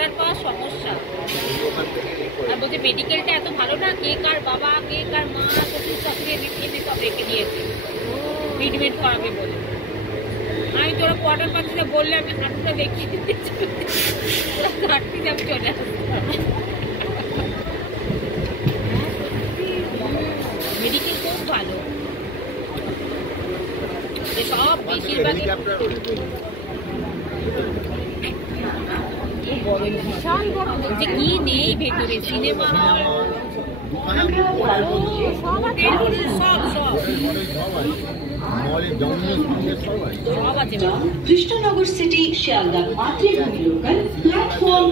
Quarter পাওয়ার সমস্যা। আর বলছে মেডিকেলটা এত ভালো না, কে কার বাবা কে কার মা শ্বশুর শাশুড়ি সব রেখে দিয়েছে ট্রিটমেন্ট করাবে বলে। আমি তোরা কোয়ার্টার পাচ্ছি না বললে আমি হাঁটুটা দেখিয়ে দিচ্ছি, হাঁটতে যাবো চলে আসবো। মেডিকেল খুব ভালো, সব বেশিরভাগ বিশাল বড় যে কি নেই ভেতরে, সিনেমা হল সব আছে। কৃষ্ণনগর সিটি শিয়ালদা মাতৃভূমি লোকাল প্ল্যাটফর্ম